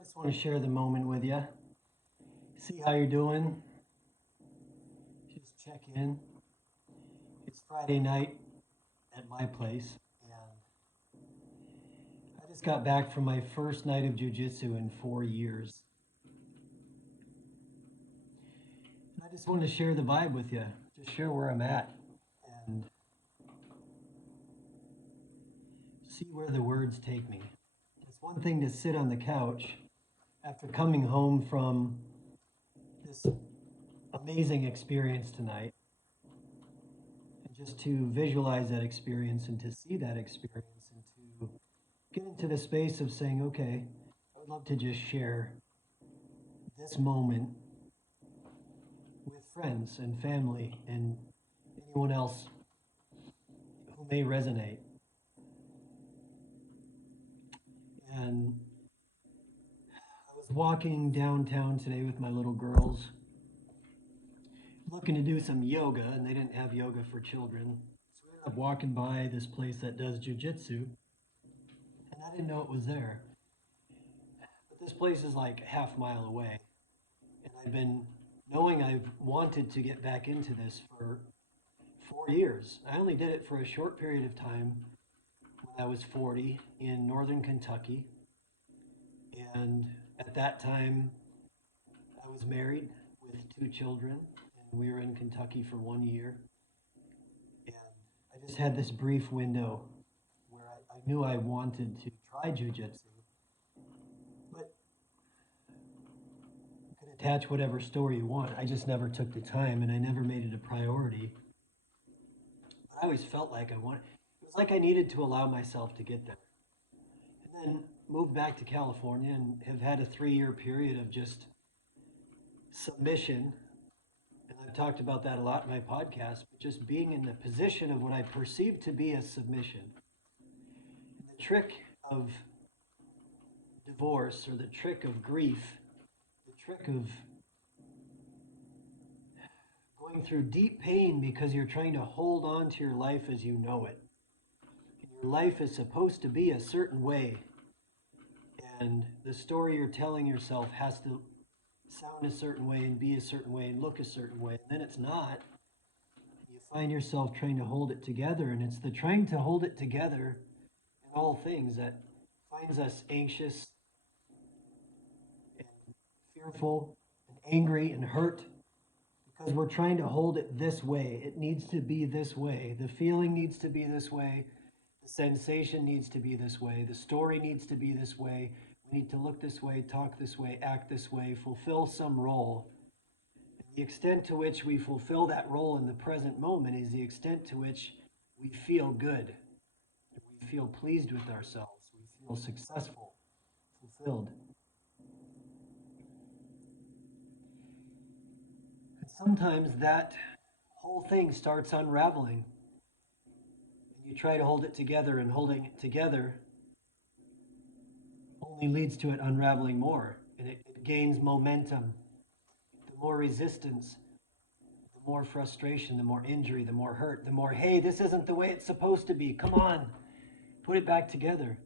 I just want to share the moment with you. See how you're doing. Just check in. It's Friday night at my place, and I just got back from my first night of Jiu Jitsu in 4 years. And I just want to share the vibe with you, just share where I'm at, and see where the words take me. It's one thing to sit on the couch after coming home from this amazing experience tonight and just to visualize that experience and to see that experience and to get into the space of saying, okay, I would love to just share this moment with friends and family and anyone else who may resonate. And I was walking downtown today with my little girls, looking to do some yoga, and they didn't have yoga for children. So we ended up walking by this place that does jujitsu, and I didn't know it was there. But this place is like a half mile away, and I've been knowing I've wanted to get back into this for 4 years. I only did it for a short period of time when I was 40 in northern Kentucky, and at that time I was married with 2 children, and we were in Kentucky for 1 year. And I just had this brief window where I knew I wanted to try jujitsu, but you can attach whatever story you want. I just never took the time, and I never made it a priority. But I always felt like I wanted. It was like I needed to allow myself to get there, and then moved back to California and have had a 3 year period of just submission. And I've talked about that a lot in my podcast, but just being in the position of what I perceive to be as submission. And the trick of divorce or the trick of grief, the trick of going through deep pain because you're trying to hold on to your life as you know it. And your life is supposed to be a certain way, and the story you're telling yourself has to sound a certain way and be a certain way and look a certain way, and then it's not. You find yourself trying to hold it together, and it's the trying to hold it together in all things that finds us anxious and fearful and angry and hurt, because we're trying to hold it this way. It needs to be this way. The feeling needs to be this way. The sensation needs to be this way. The story needs to be this way. We need to look this way, talk this way, act this way, fulfill some role. And the extent to which we fulfill that role in the present moment is the extent to which we feel good. We feel pleased with ourselves. We feel successful, fulfilled. And sometimes that whole thing starts unraveling. And you try to hold it together, and holding it together only leads to it unraveling more, and it gains momentum. The more resistance, the more frustration, the more injury, the more hurt, the more, hey, this isn't the way it's supposed to be. Come on, put it back together.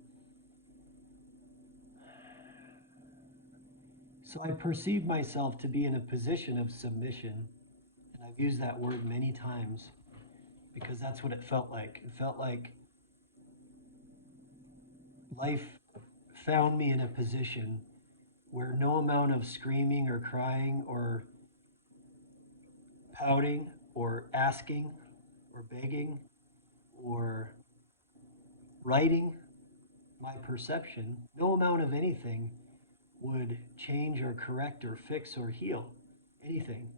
So I perceive myself to be in a position of submission, and I've used that word many times because that's what it felt like. It felt like life found me in a position where no amount of screaming or crying or pouting or asking or begging or writing my perception, no amount of anything would change or correct or fix or heal anything.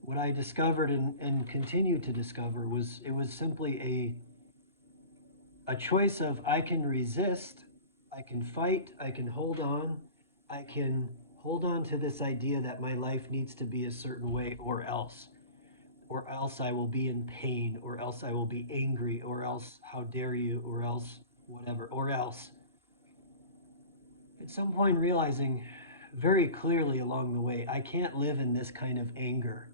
What I discovered and continue to discover was it was simply a choice of I can resist, I can fight, I can hold on, I can hold on to this idea that my life needs to be a certain way, or else I will be in pain, or else I will be angry, or else how dare you, or else whatever, or else. At some point realizing very clearly along the way, I can't live in this kind of anger.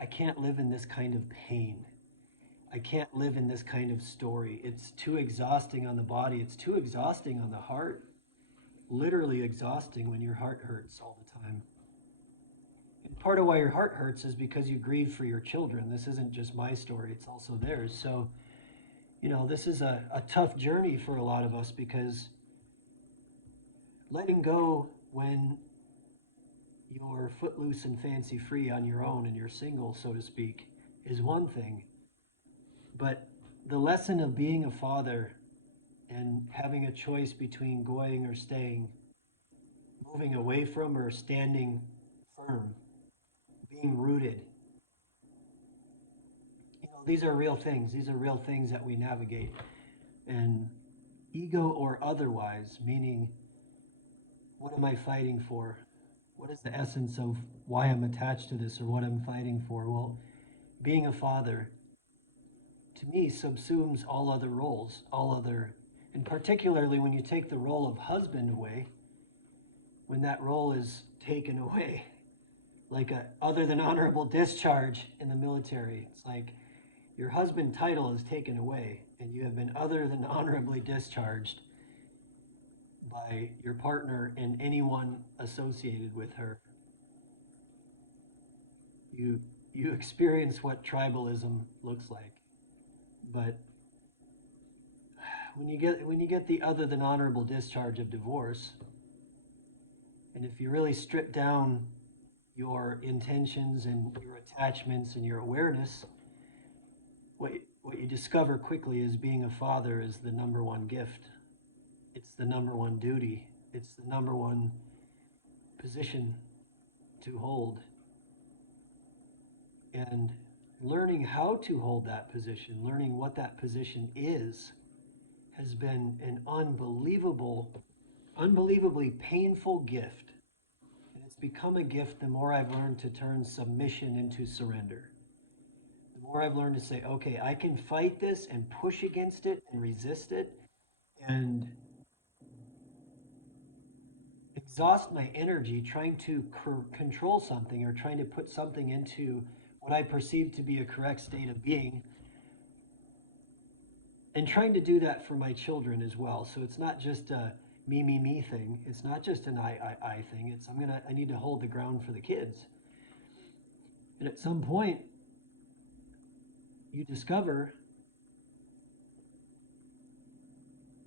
I can't live in this kind of pain. I can't live in this kind of story. It's too exhausting on the body. It's too exhausting on the heart. literally exhausting when your heart hurts all the time. And part of why your heart hurts is because you grieve for your children. This isn't just my story, it's also theirs. So, this is a tough journey for a lot of us because letting go when you're footloose and fancy free on your own and you're single, so to speak, is one thing. But the lesson of being a father and having a choice between going or staying, moving away from or standing firm, being rooted, these are real things. These are real things that we navigate. And ego or otherwise, meaning, what am I fighting for? What is the essence of why I'm attached to this or what I'm fighting for? Well, being a father, to me, subsumes all other roles, and particularly when you take the role of husband away, when that role is taken away, like other than honorable discharge in the military, it's like your husband title is taken away and you have been other than honorably discharged by your partner and anyone associated with her. You experience what tribalism looks like. But when you get the other than honorable discharge of divorce, and if you really strip down your intentions and your attachments and your awareness, what you discover quickly is being a father is the number one gift. It's the number one duty. It's the number one position to hold. And learning how to hold that position, learning what that position is, has been an unbelievably painful gift. And it's become a gift the more I've learned to turn submission into surrender. The more I've learned to say, okay, I can fight this and push against it and resist it and exhaust my energy trying to control something or trying to put something into what I perceive to be a correct state of being, and trying to do that for my children as well. So it's not just a me thing. It's not just an I thing. It's I need to hold the ground for the kids. And at some point, you discover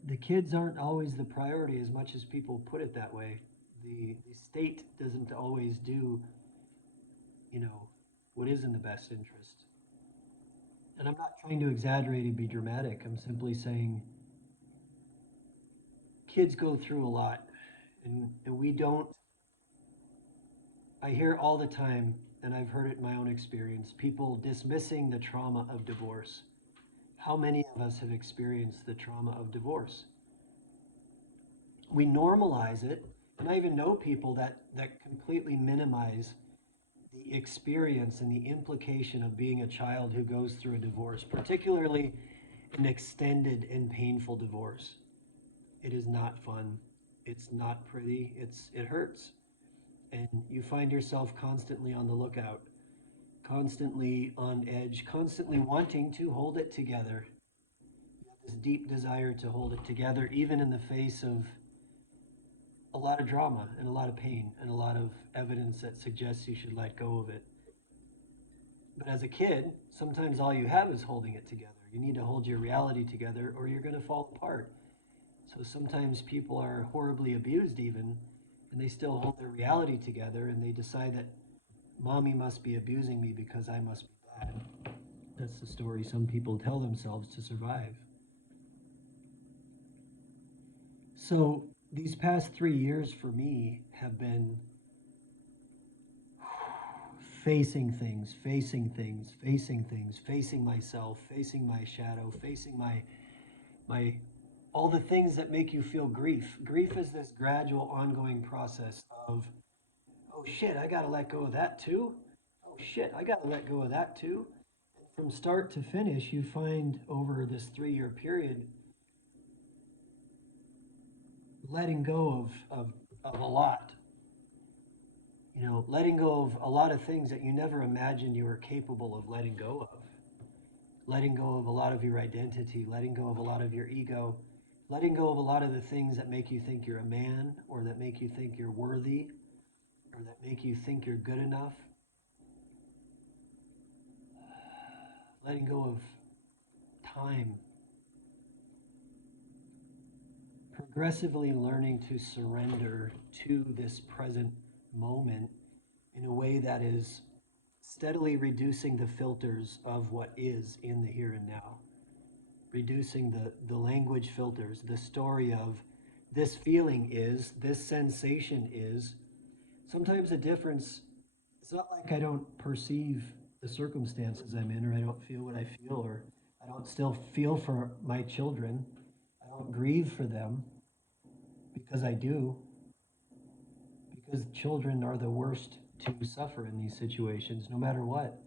the kids aren't always the priority as much as people put it that way. The state doesn't always do, what is in the best interest. And I'm not trying to exaggerate and be dramatic. I'm simply saying kids go through a lot. And we don't, I hear all the time, and I've heard it in my own experience, people dismissing the trauma of divorce. How many of us have experienced the trauma of divorce? We normalize it, and I even know people that completely minimize the experience and the implication of being a child who goes through a divorce, particularly an extended and painful divorce. It is not fun. It's not pretty. It hurts. And you find yourself constantly on the lookout, constantly on edge, constantly wanting to hold it together. You have this deep desire to hold it together, even in the face of a lot of drama and a lot of pain and a lot of evidence that suggests you should let go of it. But as a kid, sometimes all you have is holding it together. You need to hold your reality together or you're going to fall apart. So sometimes people are horribly abused even, and they still hold their reality together and they decide that mommy must be abusing me because I must be bad. That's the story some people tell themselves to survive. So these past 3 years for me have been facing things, facing myself, facing my shadow, facing my all the things that make you feel grief. Grief is this gradual ongoing process of, oh shit, I got to let go of that too. Oh shit, I got to let go of that too. From start to finish, you find over this 3 year period letting go of a lot. Letting go of a lot of things that you never imagined you were capable of letting go of. Letting go of a lot of your identity, letting go of a lot of your ego, letting go of a lot of the things that make you think you're a man, or that make you think you're worthy, or that make you think you're good enough. Letting go of time. Progressively learning to surrender to this present moment in a way that is steadily reducing the filters of what is in the here and now. Reducing the language filters, the story of this feeling is, this sensation is. Sometimes the difference, it's not like I don't perceive the circumstances I'm in, or I don't feel what I feel, or I don't still feel for my children. I don't grieve for them, because I do, because children are the worst to suffer in these situations, no matter what.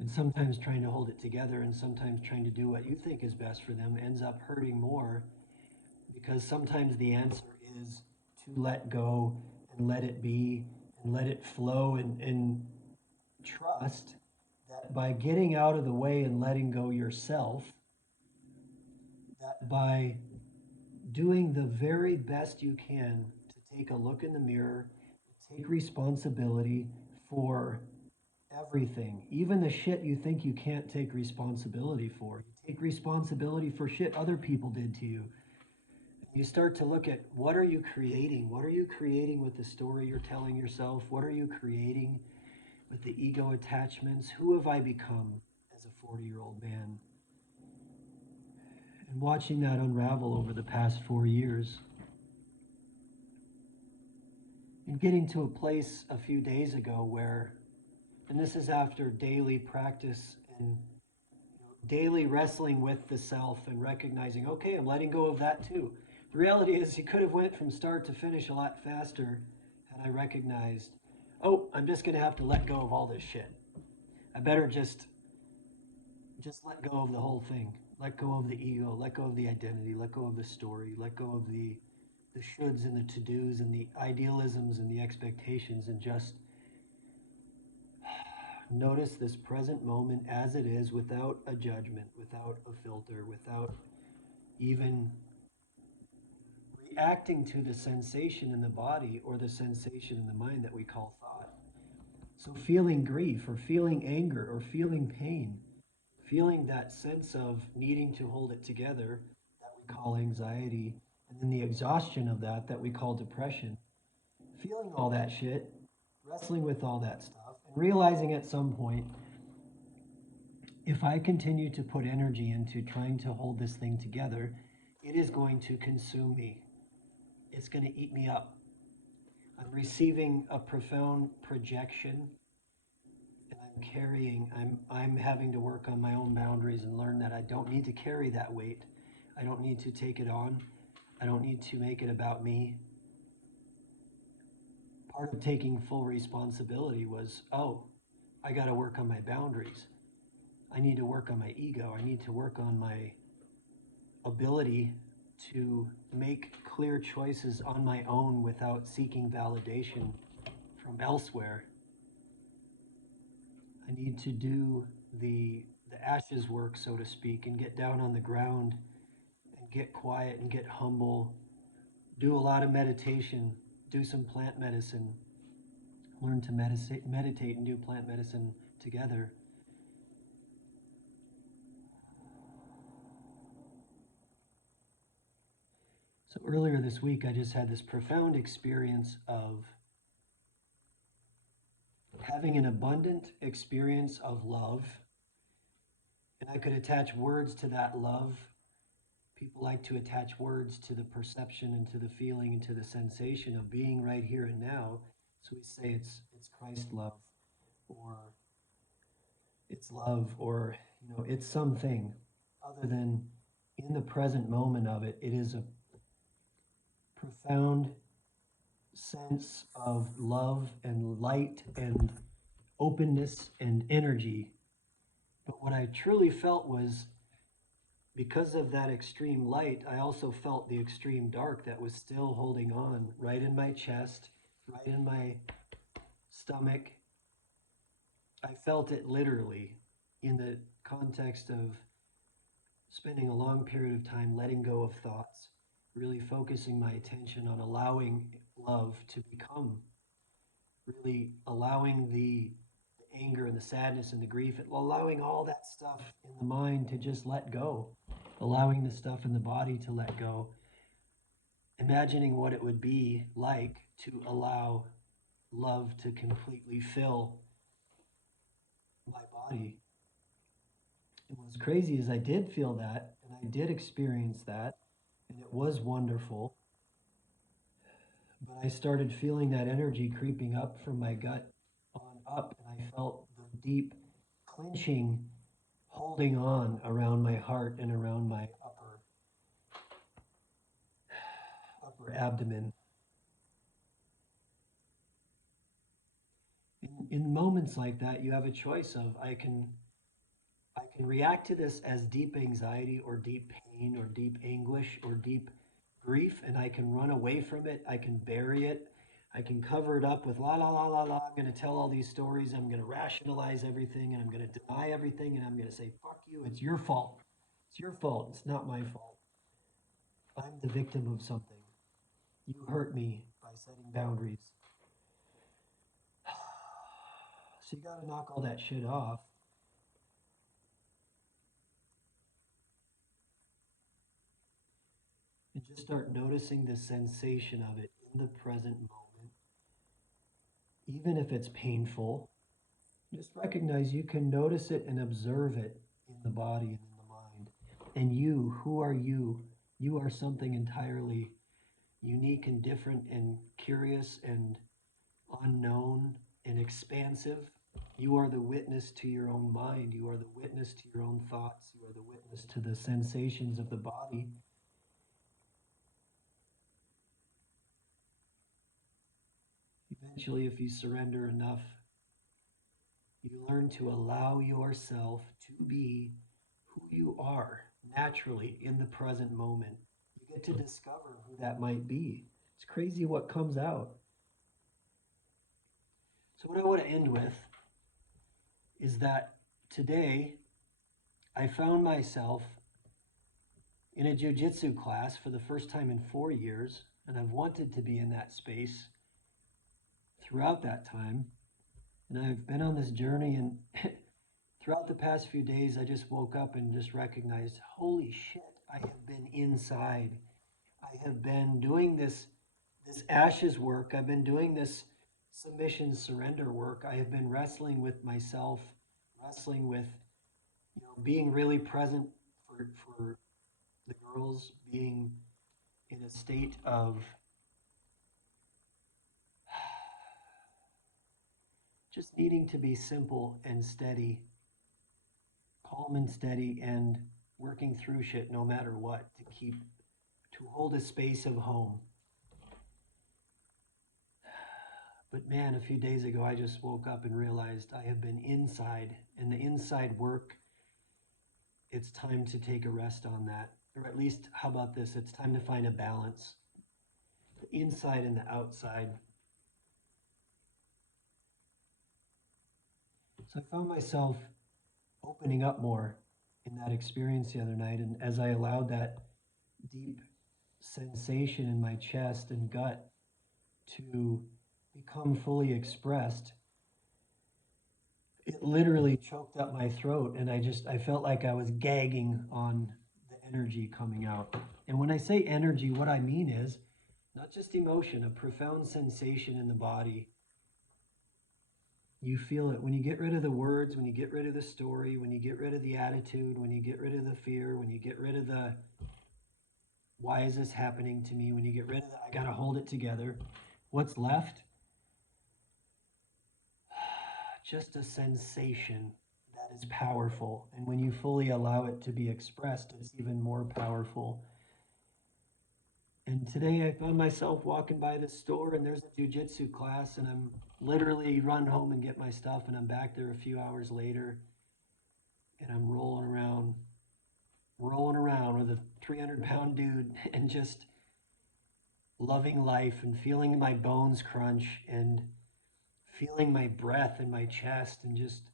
And sometimes trying to hold it together and sometimes trying to do what you think is best for them ends up hurting more, because sometimes the answer is to let go and let it be and let it flow, and trust that by getting out of the way and letting go yourself, that by doing the very best you can to take a look in the mirror, take responsibility for everything, even the shit you think you can't take responsibility for. You take responsibility for shit other people did to you. You start to look at, what are you creating? What are you creating with the story you're telling yourself? What are you creating with the ego attachments? Who have I become as a 40-year-old man? And watching that unravel over the past 4 years, and getting to a place a few days ago where, and this is after daily practice and daily wrestling with the self and recognizing, okay, I'm letting go of that too. The reality is, you could have went from start to finish a lot faster had I recognized, oh, I'm just going to have to let go of all this shit. I better just let go of the whole thing. Let go of the ego, let go of the identity, let go of the story, let go of the shoulds and the to-dos and the idealisms and the expectations, and just notice this present moment as it is, without a judgment, without a filter, without even reacting to the sensation in the body or the sensation in the mind that we call thought. So feeling grief or feeling anger or feeling pain, feeling that sense of needing to hold it together that we call anxiety, and then the exhaustion of that we call depression, feeling all that shit, wrestling with all that stuff, and realizing at some point, if I continue to put energy into trying to hold this thing together, it is going to consume me. It's going to eat me up. I'm receiving a profound projection, and I'm having to work on my own boundaries and learn that I don't need to carry that weight. I don't need to take it on. I don't need to make it about me. Part of taking full responsibility was, oh, I got to work on my boundaries. I need to work on my ego. I need to work on my ability to make clear choices on my own without seeking validation from elsewhere. I need to do the ashes work, so to speak, and get down on the ground and get quiet and get humble. Do a lot of meditation, do some plant medicine, learn to meditate and do plant medicine together. So earlier this week, I just had this profound experience of having an abundant experience of love. And I could attach words to that love. People like to attach words to the perception and to the feeling and to the sensation of being right here and now. So we say it's Christ love, or it's love, or it's something other than in the present moment of it. It is a profound sense of love and light and openness and energy. But what I truly felt was, because of that extreme light, I also felt the extreme dark that was still holding on right in my chest, right in my stomach. I felt it literally in the context of spending a long period of time letting go of thoughts, really focusing my attention on allowing love to become, really allowing the anger and the sadness and the grief, and allowing all that stuff in the mind to just let go, allowing the stuff in the body to let go, imagining what it would be like to allow love to completely fill my body. And what's crazy is I did feel that and I did experience that, and it was wonderful. But I started feeling that energy creeping up from my gut on up, and I felt the deep clenching holding on around my heart and around my upper abdomen. In moments like that, you have a choice of I can react to this as deep anxiety or deep pain or deep anguish or deep grief, and I can run away from it. I can bury it. I can cover it up with la la la la la. I'm going to tell all these stories. I'm going to rationalize everything, and I'm going to deny everything, and I'm going to say, fuck you. It's your fault. It's your fault. It's not my fault. I'm the victim of something. You hurt me by setting boundaries. So you got to knock all that shit off and just start noticing the sensation of it in the present moment. Even if it's painful, just recognize you can notice it and observe it in the body and in the mind. And you, who are you? You are something entirely unique and different and curious and unknown and expansive. You are the witness to your own mind. You are the witness to your own thoughts. You are the witness to the sensations of the body. Eventually, if you surrender enough, you learn to allow yourself to be who you are naturally in the present moment. You get to discover who that might be. It's crazy what comes out. So, what I want to end with is that today I found myself in a Jiu Jitsu class for the first time in 4 years, and I've wanted to be in that space throughout that time. And I've been on this journey, and throughout the past few days, I just woke up and just recognized, holy shit, I have been inside. I have been doing this ashes work. I've been doing this submission surrender work. I have been wrestling with myself, wrestling with being really present for the girls, being in a state of just needing to be simple and steady, calm and steady, and working through shit no matter what to hold a space of home. But man, a few days ago, I just woke up and realized I have been inside, and the inside work, it's time to take a rest on that. Or at least, how about this? It's time to find a balance. The inside and the outside. So I found myself opening up more in that experience the other night. And as I allowed that deep sensation in my chest and gut to become fully expressed, it literally choked up my throat. And I felt like I was gagging on the energy coming out. And when I say energy, what I mean is not just emotion, a profound sensation in the body. You feel it when you get rid of the words, when you get rid of the story, when you get rid of the attitude, when you get rid of the fear, when you get rid of the why is this happening to me, when you get rid of the I gotta hold it together. What's left? Just a sensation that is powerful. And when you fully allow it to be expressed, it's even more powerful. And today I found myself walking by the store and there's a jiu-jitsu class, and I'm literally run home and get my stuff, and I'm back there a few hours later, and I'm rolling around with a 300-pound dude and just loving life and feeling my bones crunch and feeling my breath in my chest and just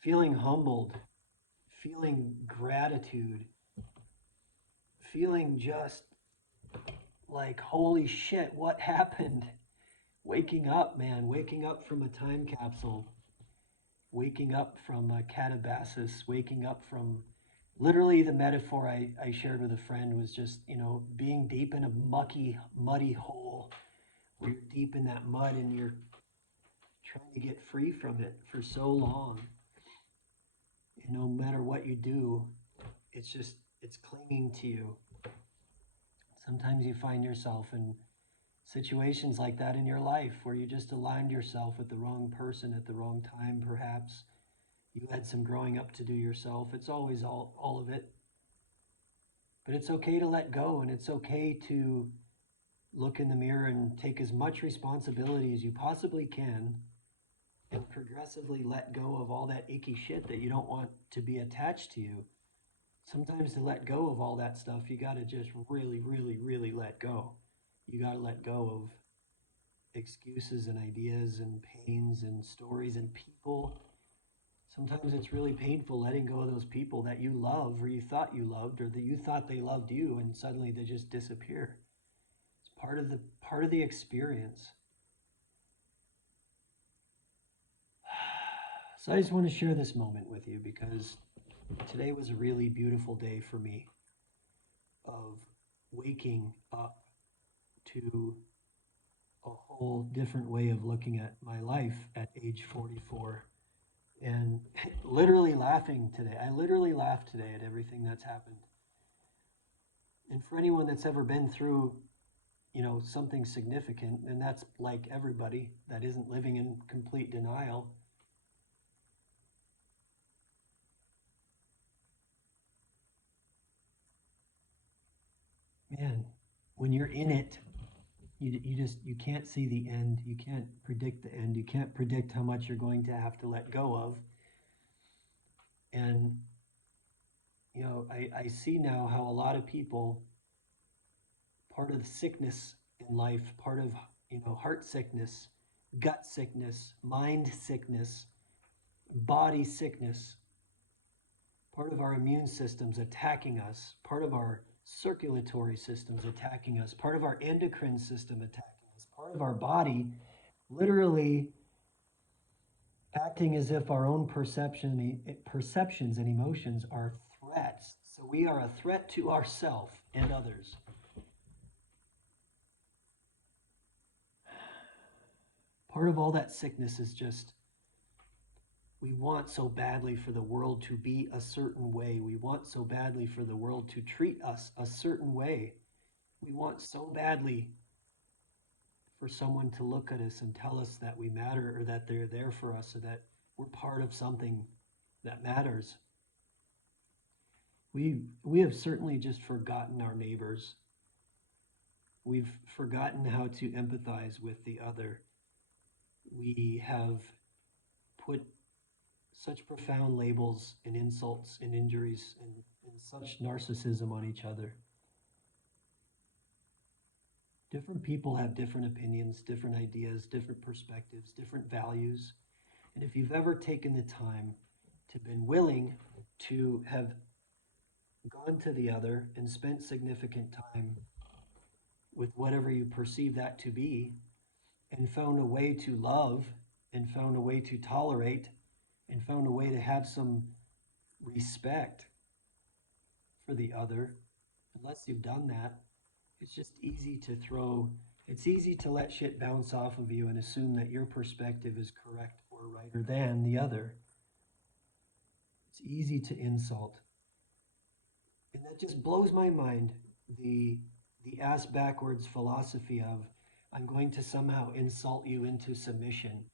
feeling humbled, feeling gratitude, feeling just like, holy shit, what happened? Waking up, man, waking up from a time capsule, waking up from a catabasis, waking up from literally the metaphor I shared with a friend was just, being deep in a mucky, muddy hole where you're deep in that mud and you're trying to get free from it for so long. And no matter what you do, it's clinging to you. Sometimes you find yourself in situations like that in your life where you just aligned yourself with the wrong person at the wrong time, perhaps. You had some growing up to do yourself. It's always all of it. But it's okay to let go, and it's okay to look in the mirror and take as much responsibility as you possibly can and progressively let go of all that icky shit that you don't want to be attached to you. Sometimes to let go of all that stuff, you got to just really, really, really let go. You got to let go of excuses and ideas and pains and stories and people. Sometimes it's really painful letting go of those people that you love or you thought you loved or that you thought they loved you and suddenly they just disappear. It's part of the experience. So I just want to share this moment with you because today was a really beautiful day for me of waking up to a whole different way of looking at my life at age 44 and literally laughing today. I literally laughed today at everything that's happened. And for anyone that's ever been through, something significant, and that's like everybody that isn't living in complete denial, man, when you're in it, you can't see the end. You can't predict the end. You can't predict how much you're going to have to let go of. And I see now how a lot of people, part of the sickness in life, part of heart sickness, gut sickness, mind sickness, body sickness, part of our immune systems attacking us, part of our circulatory systems attacking us, part of our endocrine system attacking us, part of our body literally acting as if our own perceptions and emotions are threats. So we are a threat to ourselves and others. Part of all that sickness is just we want so badly for the world to be a certain way. We want so badly for the world to treat us a certain way. We want so badly for someone to look at us and tell us that we matter or that they're there for us or that we're part of something that matters. We have certainly just forgotten our neighbors. We've forgotten how to empathize with the other. We have put such profound labels and insults and injuries and such narcissism on each other. Different people have different opinions, different ideas, different perspectives, different values. And if you've ever taken the time to been willing to have gone to the other and spent significant time with whatever you perceive that to be and found a way to love and found a way to tolerate and found a way to have some respect for the other, unless you've done that, it's just it's easy to let shit bounce off of you and assume that your perspective is correct or righter than the other. It's easy to insult. And that just blows my mind, the ass backwards philosophy of I'm going to somehow insult you into submission.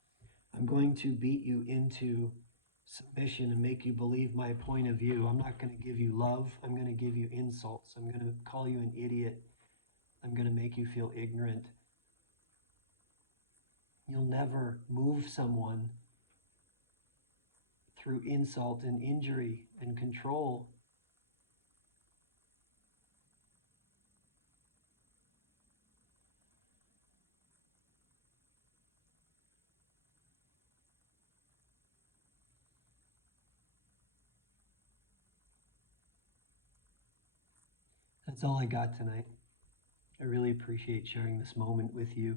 I'm going to beat you into submission and make you believe my point of view. I'm not going to give you love. I'm going to give you insults. I'm going to call you an idiot. I'm going to make you feel ignorant. You'll never move someone through insult and injury and control. That's all I got tonight. I really appreciate sharing this moment with you.